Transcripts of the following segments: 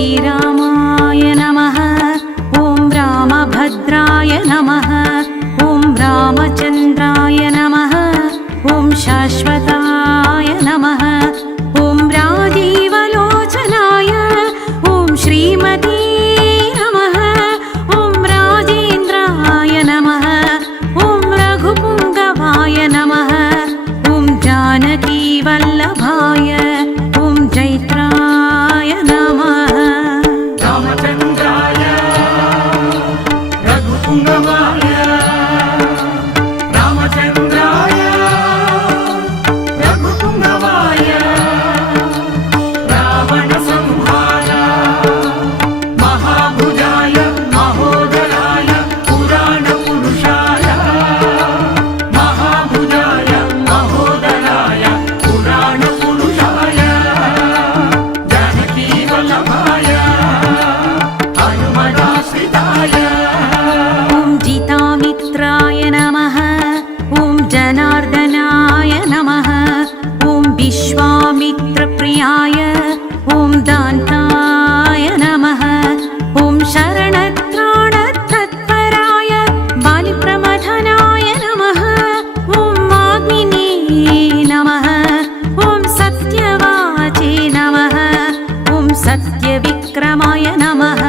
श्रीरामाय नमः। ॐ रामभद्राय नमः। ॐ रामचन्द्राय नमः। ॐ शाश्वताय नमः। ॐ राजीवलोचनाय ॐ श्रीमते नमः। ॐ राजेन्द्राय नमः। ॐ रघुपुङ्गवाय नमः। ॐ जानकीवल्लभाय ॐ जैत्राय नमः। रामचन्द्राय रघुपुङ्गवाय रामचन्द्राय रघुपुङ्गवाय रावणसंहार महाभुजाय महोदराय पुराणपुरुषाय महाभुजाय महोदराय पुराणपुरुषाय जानकीवल्लभाय हनुमदाश्रिताय ॐ जितामित्राय नमः। ॐ जनार्दनाय नमः। ॐ विश्वामित्रप्रियाय ॐ दान्ताय नमः। ॐ शरणत्राणतत्पराय बालिप्रमथनाय नमः। ॐ वाग्मिने नमः। ॐ सत्यवाचे नमः। ॐ सत्यविक्रमाय नमः।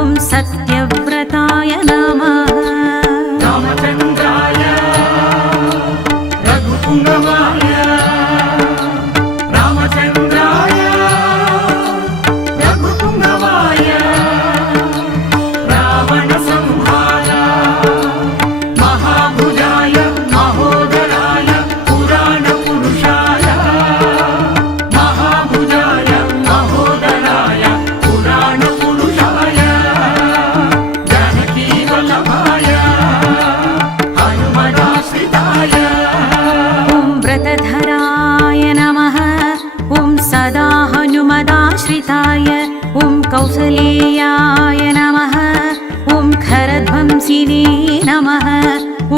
ॐ सत्यव्रताय नमः। रामचन्द्राय रघुपुङ्गवाय रामचन्द्राय रघुपुङ्गवाय रावणसंहार महाभुजाय महोदराय पुराणपुरुषाय महाभुजाय महोदराय पुराणपुरुषाय जानकीवल्लभाय हनुमदाश्रिताय ॐ व्रतधराय नमः। ॐ सदा हनुमदाश्रिताय ॐ कौसलेयाय नमः। ॐ खरध्वंसिने नमः।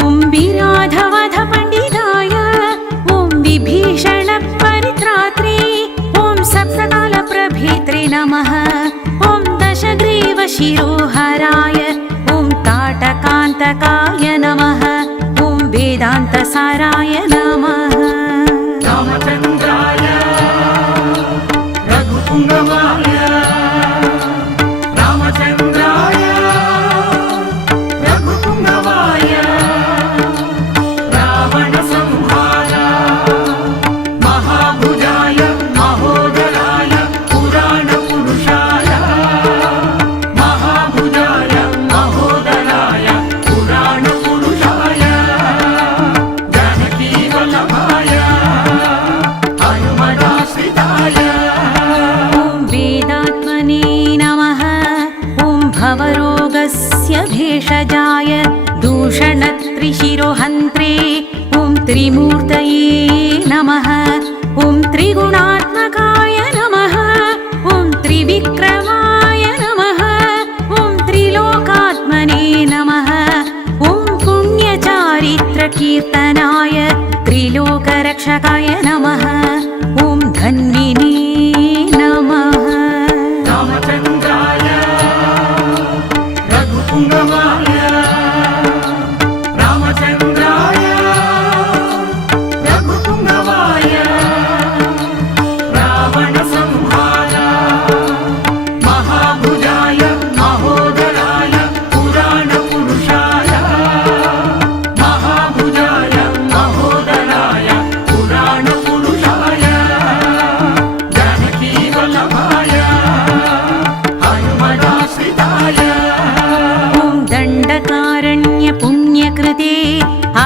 ॐ विराधवधपण्डिताय ॐ विभीषणपरित्रात्रे ॐ सप्तकालप्रभेत्रे नमः। ॐ दशग्रीवशिरोहराय ॐ ताटकान्तकाय नमः। ॐ वेदान्तसाराय नमः। रामचन्द्राय रघुपुङ्गवाय रामचन्द्राय रघुपुङ्गवाय रावणसंहार महाभुजाय महोदराय पुराणपुरुषाय महाभुजाय महोदराय पुराणपुरुषाय जानकीवल्लभाय हनुमदाश्रिताय ॐ वेदात्मने नमः। ॐ भवरोगस्य भेषजाय दूषणत्रिशिरोहन्त्रे ॐ त्रिमूर्तये नमः। ॐ त्रिगुणात्मकाय नमः। ॐ त्रिविक्रमाय नमः। ॐ त्रिलोकात्मने नमः। ॐ पुण्यचारित्रकीर्तनाय त्रिलोकरक्षकाय नमः। ॐ धन्विने नमः। रामचन्द्राय रघुपुङ्गवाय रामचन्द्राय रघुपुङ्गवाय रावणसंहार महाभुजाय महोदराय पुराणपुरुषाय महाभुजाय महोदराय पुराणपुरुषाय जानकीवल्लभाय हनुमदाश्रिताय ॐ दण्डकारण्यपुण्यकृते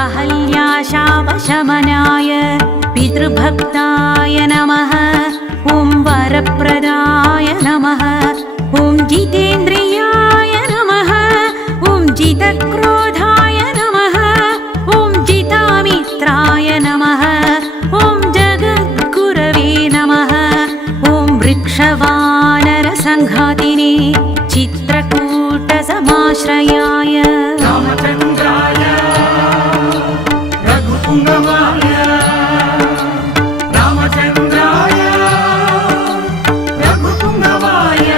अहल्याशापशमनाय पितृभक्ताय नमः। ॐ वरप्रदाय नमः। ॐ जितेन्द्रियाय नमः। ॐ जितक्रोधाय नमः। ॐ जितामित्राय नमः। ॐ जगद्गुरवे नमः। ॐ वृक्षवानरसङ्घातिने चित्रकूटसमाश्रयाय रामचन्द्राय रघुपुङ्गवाय रामचन्द्राय रघुपुङ्गवाय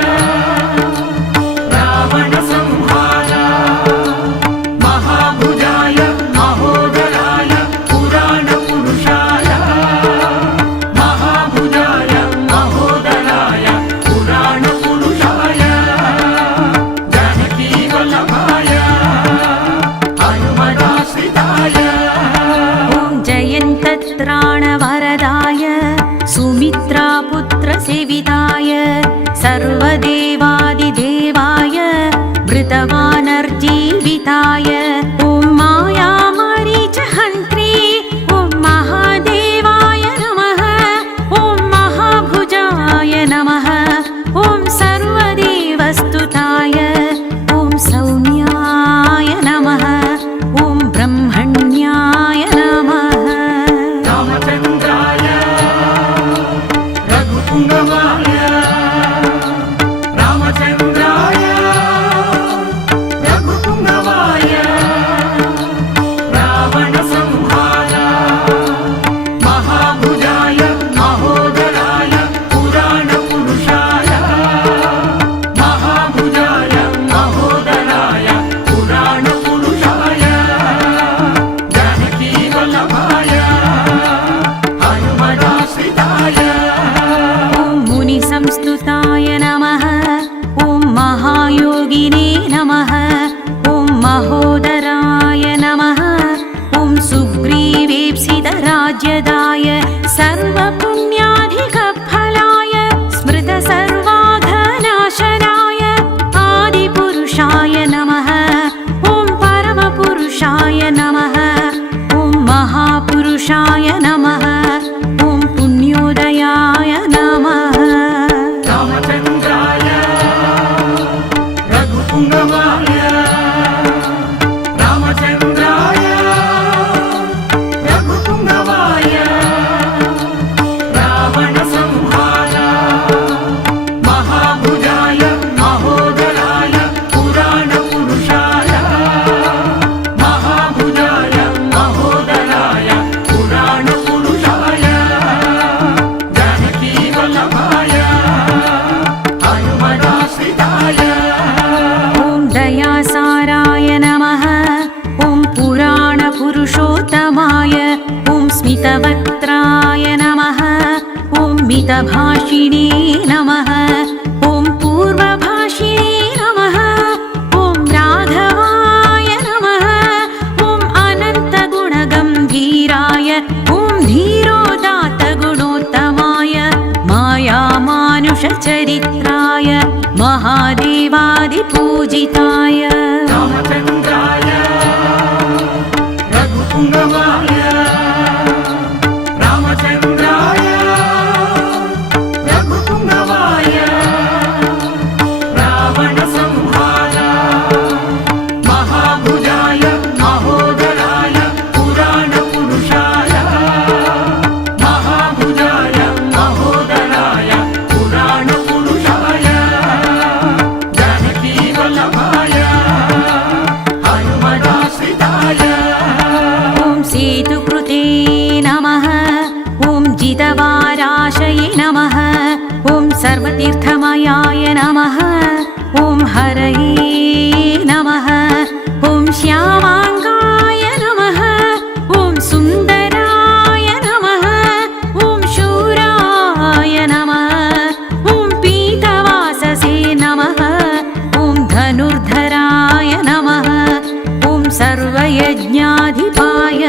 वेदभाषिणे नमः ॐ पूर्वभाषिणे नमः ॐ राघवाय नमः ॐ अनन्तगुणगम्भीराय ॐ धीरोदात्तगुणोत्तमाय मायामानुषचरित्राय महादेवादिपूजिताय रामचन्द्राय रघुपुङ्गवाय रामचन्द्राय रघुपुङ्गवाय रावणसंहार महाभुजाय महोदराय पुराणपुरुषाय महाभुजाय महोदराय पुराणपुरुषाय जानकीवल्लभाय हनुमदाश्रिताय ॐ सेतुकृते नमः ॐ जितवाराशये नमः ॐ सर्वतीर्थमयाय नमः ॐ हरये नमः ॐ श्यामाङ्गाय नमः ॐ सुन्दराय नमः ॐ शूराय नमः ॐ पीतवाससे नमः ॐ धनुर्धराय नमः ॐ सर्वयज्ञाधिपाय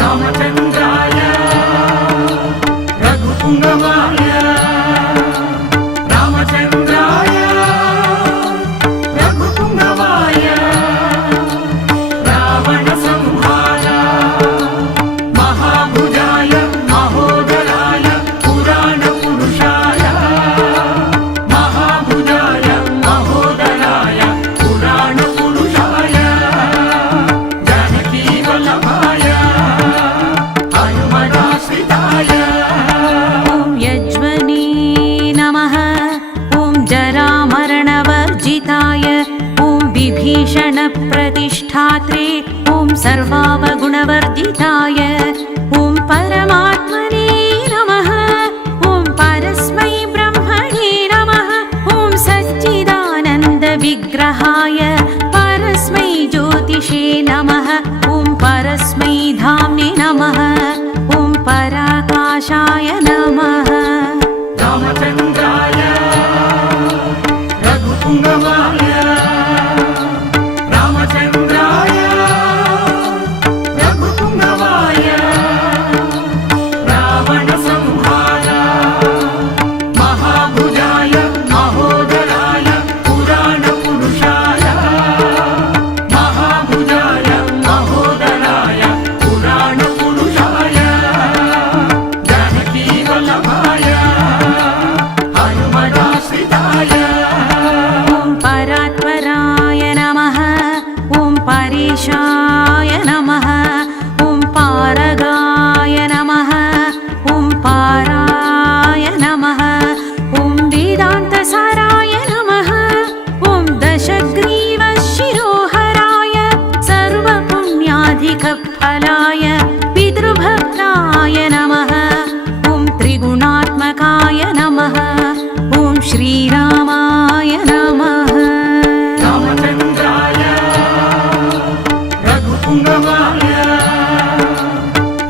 रामचन्द्राय रघुपुङ्गवाय रामचन्द्राय रघुपुङ्गवाय रावणसंहार महाभुजाय महोदराय पुराणपुरुषाय महाभुजाय महोदराय पुराणपुरुषाय जानकीवल्लभाय हनुमदाश्रिताय ॐ यज्वने नमः ॐ जरामरणवर्जिताय ॐ विभीषणप्रतिष्ठात्रे ॐ सर्वावगुणवर्जिताय ॐ परमात्मने नमः ॐ परस्मै ब्रह्मणे नमः ॐ सच्चिदानन्दविग्रहाय परस्मै ज्योतिषे नमः ॐ परस्मै धाम्ने नमः ॐ पराकाशाय नमः रामचन्द्राय रघुपुङ्गवाय रामचन्द्राय रघुपुङ्गवाय रावणसंहार महाभुजाय महोदराय पुराणपुरुषाय महाभुजाय महोदराय पुराणपुरुषाय जानकीवल्लभाय हनुमदाश्रिताय ॐ परात्पराय नमः ॐ परेशाय नमः ॐ पारगाय नमः ॐ पाराय नमः ॐ वेदान्तसाराय नमः ॐ दशग्रीवशिरोहराय सर्वपुण्याधिकफलाय पितृभक्ताय नमः ॐ त्रिगुणात्मकाय नमः ॐ श्रीरामाय नमः रामचन्द्राय रघुपुङ्गवाय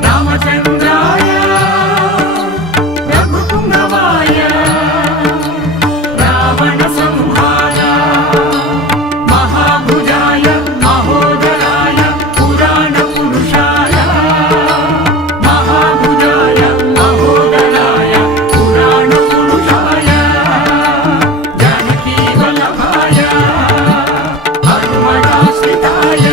रामचन्द्राय रघुपुङ्गवाय रावणसंहार महाभुजाय महोदराय पुराणपुरुषाय महाभुजाय महोदराय पुराणपुरुषाय जानकीवल्लभाय हनुमदाश्रिताय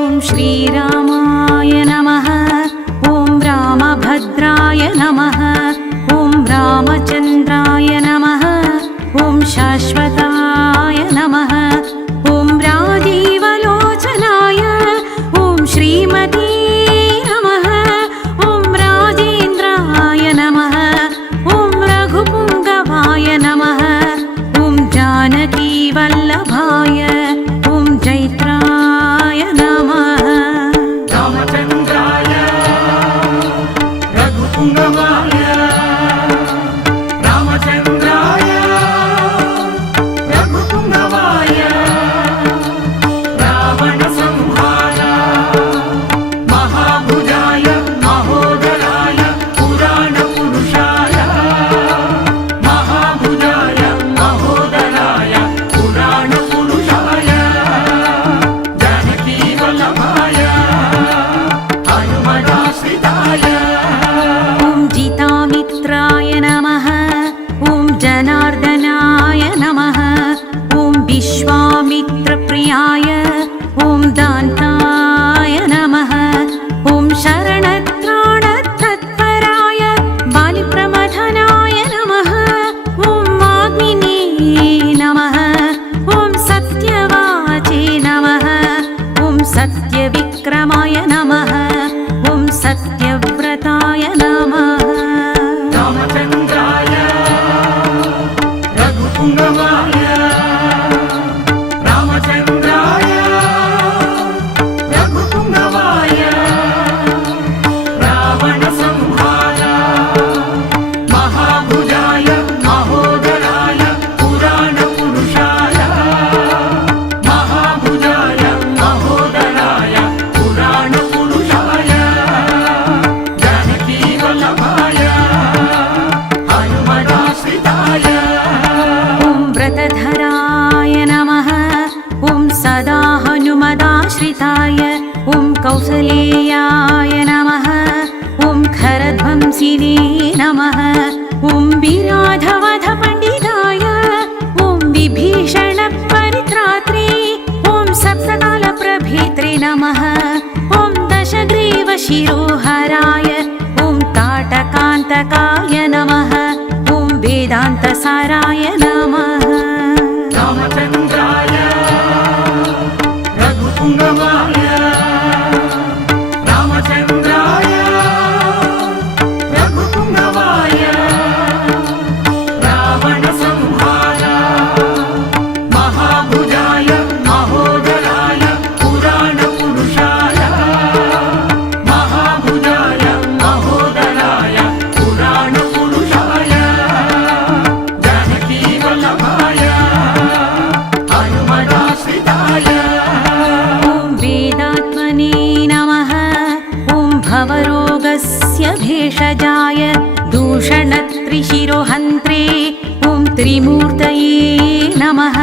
ॐ श्रीरामाय नमः ॐ रामभद्राय नमः ॐ रामचन्द्राय नमः ॐ शाश्वताय नमः ॐ राजीवलोचनाय ॐ श्रीमते नमः ॐ राजेन्द्राय नमः ॐ रघुपुङ्गवाय नमः शरण्याय ॐ दान्ताय नमः ॐ शरणत्राणतत्पराय बालिप्रमथनाय नमः ॐ वाग्मिने नमः ॐ सत्यवाचे नमः ॐ सत्यविक्रमाय नमः ॐ सत्यव्रताय नमः रामचन्द्राय रघुपुङ्गवाय रामचन्द्राय रघुपुङ्गवाय रावणसंहार महाभुजाय महोदराय पुराणपुरुषाय महाभुजाय महोदराय पुराणपुरुषाय जानकीवल्लभाय हनुमदाश्रिताय ॐ व्रतधराय नमः ॐ सदा हनुमदाश्रिताय ॐ कौसलेयाय नमः ॐ खरध्वंसिने नमः ॐ विराधवधपण्डिताय ॐ विभीषणपरित्रात्रे ॐ सप्तकालप्रभेत्रे नमः ॐ दशग्रीवशिरोहराय ॐ ताटकान्तकाय नमः ॐ वेदान्तसाराय नमः रामचन्द्राय रघुपुङ्गवाय रामचन्द्राय रघुपुङ्गवाय रावणसंहार महाभुजाय महोदराय पुराणपुरुषाय महाभुजाय महोदराय पुराणपुरुषाय जानकीवल्लभाय हनुमदाश्रिताय ॐ वेदात्मने नमः ॐ भवरोगस्य भेषजाय दूषणत्रिशिरोहन्त्रे ॐ त्रिमूर्तये नमः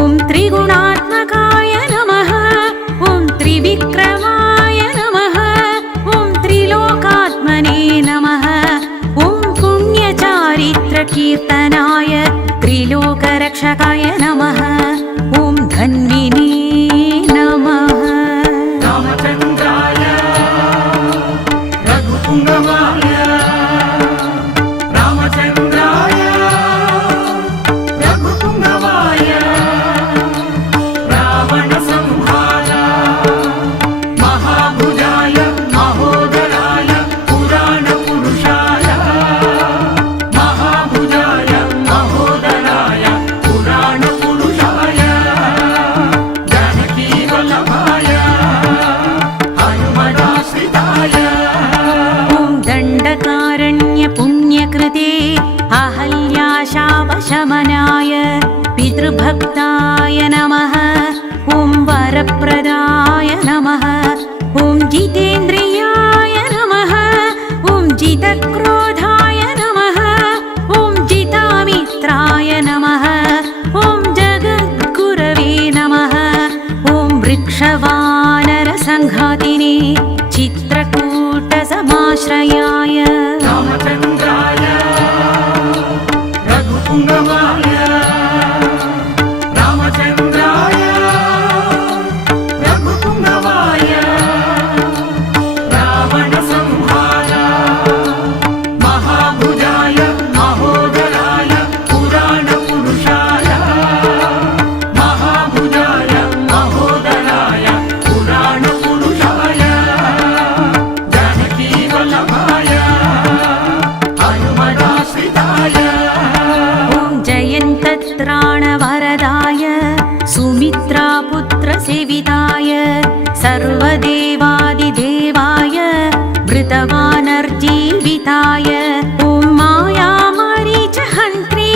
ॐ त्रिगुणात्मकाय नमः ॐ त्रिविक्रमाय नमः ॐ त्रिलोकात्मने नमः ॐ पुण्यचारित्रकीर्तनाय त्रिलोकरक्षकाय नमः ॐ धन्विने नमः रामचन्द्राय रघुपुङ्गवाय रामचन्द्राय रघुपुङ्गवाय रावणसंहार महाभुजाय महोदराय पुराणपुरुषाय महाभुजाय महोदराय पुराणपुरुषाय जानकीवल्लभाय हनुमदाश्रिताय ॐ दण्डकारण्यपुण्यकृते अहल्याशापशमनाय पितृभक्ताय नमः ॐ वरप्रदाय नमः ॐ जितेन्द्रियाय नमः ॐ जितक्रोधाय नमः ॐ जितामित्राय नमः ॐ जगद्गुरवे नमः ॐ वृक्षवानरसङ्घातिने चित्रकूटसमाश्रयाय रामचन्द्राय रघुपुङ्गवाय रामचन्द्राय रघुपुङ्गवाय रावणसंहार महाभुजाय महोदराय पुराणपुरुषाय महाभुजाय महोदराय पुराणपुरुषाय जानकीवल्लभाय हनुमदाश्रिताय ॐ जयन्तत्राणवरदाय सुमित्रापुत्रसेविताय सर्वदेवादिदेवाय वृतवानर्जीविताय ॐ मायामरीचहन्त्रे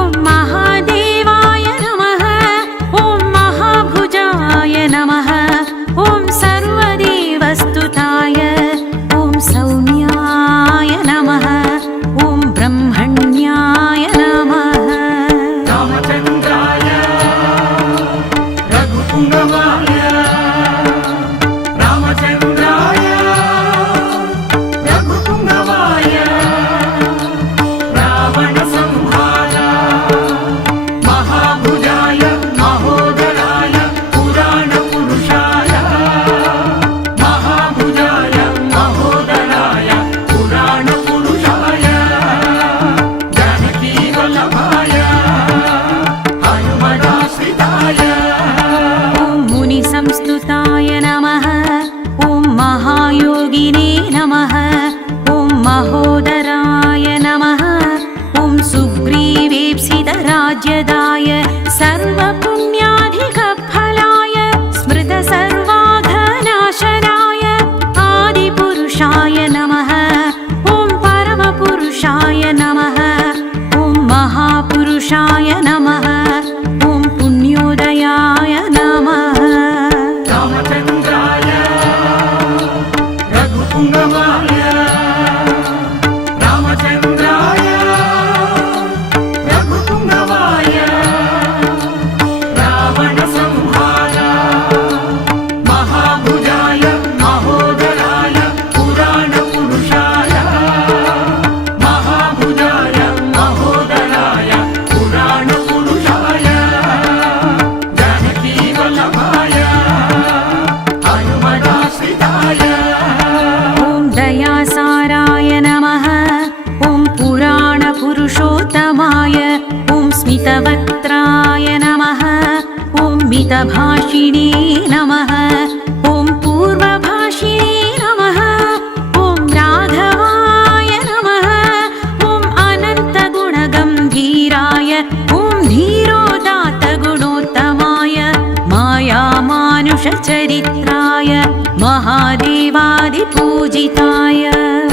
ॐ महादेवाय नमः ॐ महाभुजाय नमः ॐ सर्वदेवस्तुताय ॐ सौम्याय नमः ॐ ब्रह्मण्याय नमः रामचन्द्राय रघुपुङ्गवाय रामचन्द्राय रघुपुङ्गवाय रावणसंहार महाभुजाय महोदराय मितभाषिणे नमः ॐ पूर्वभाषिणे नमः ॐ राघवाय नमः ॐ अनन्तगुणगम्भीराय ॐ धीरोदात्तगुणोत्तमाय मायामानुषचरित्राय महादेवादिपूजिताय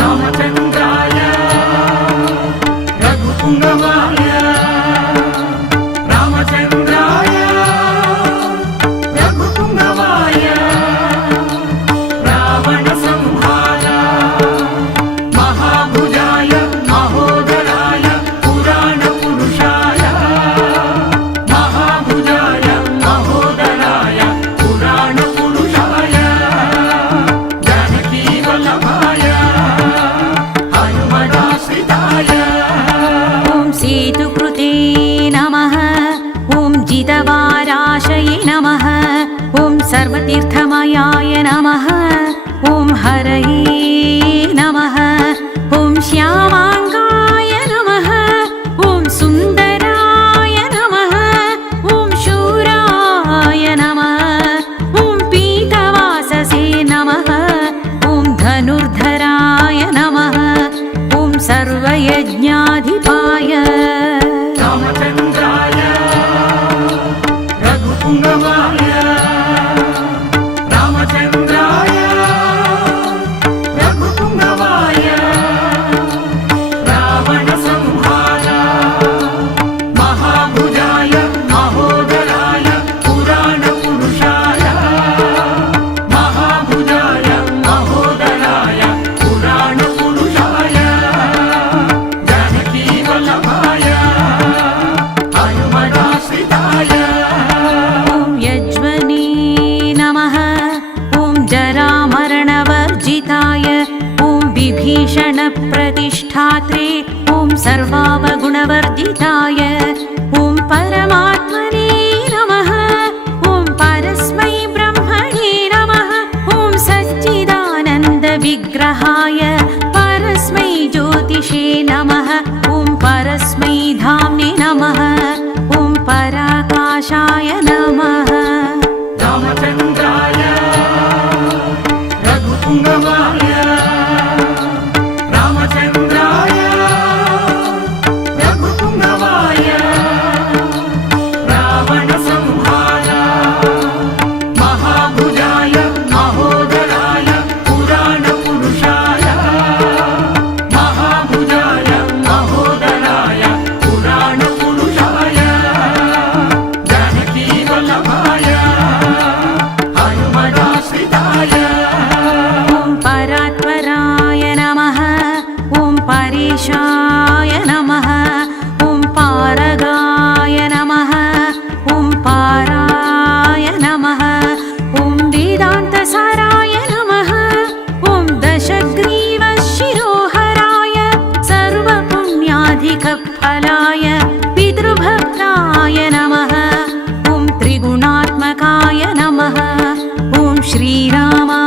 रामचन्द्राय रघुपुङ्गवाय रामचन्द्राय रघुपुङ्गवाय रावणसंहार महाभुजाय महोदराय पुराणपुरुषाय महाभुजाय महोदराय पुराणपुरुषाय जानकीवल्लभाय हनुमदाश्रिताय ॐ सेतुकृते नमः ॐ जितवाराशये नमः ॐ सर्वतीर्थमयाय नमः ॐ हरये नमः ॐ श्यामाङ्गाय नमः ॐ सुन्दराय नमः ॐ शूराय नमः ॐ पीतवाससे नमः ॐ धनुर्धराय नमः ॐ सर्वयज्ञाधिपाय रामचन्द्राय रघुपुङ्गवाय रामचन्द्राय रघुपुङ्गवाय रावणसंहार महाभुजाय महोदराय पुराणपुरुषाय महाभुजाय महोदराय पुराणपुरुषाय जानकीवल्लभाय हनुमदाश्रिताय ॐ यज्वने नमः ॐ जरामरणवर्जिताय ॐ विभीषणप्रतिष्ठात्रे ॐ सर्वावगुणवर्जिताय ॐ परमात्मने नमः ॐ परस्मै ब्रह्मणे नमः ॐ सच्चिदानन्दविग्रहाय परस्मै ज्योतिषे नमः ॐ परस्मै धाम्ने नमः ॐ पराकाशाय नमः रामचन्द्राय रघुपुङ्गवाय रामचन्द्राय रघुपुङ्गवाय रावणसंहार महाभुजाय महोदराय पुराणपुरुषाय महाभुजाय महोदराय पुराणपुरुषाय जानकीवल्लभाय हनुमदाश्रिताय ॐ परात्पराय नमः ॐ परेशाय नमः ॐ पारगाय नमः ॐ पाराय नमः ॐ वेदान्तसाराय नमः ॐ दशग्रीवशिरोहराय सर्वपुण्याधिकफलाय पितृभक्ताय नमः ॐ त्रिगुणात्मकाय नमः ॐ श्रीरामाय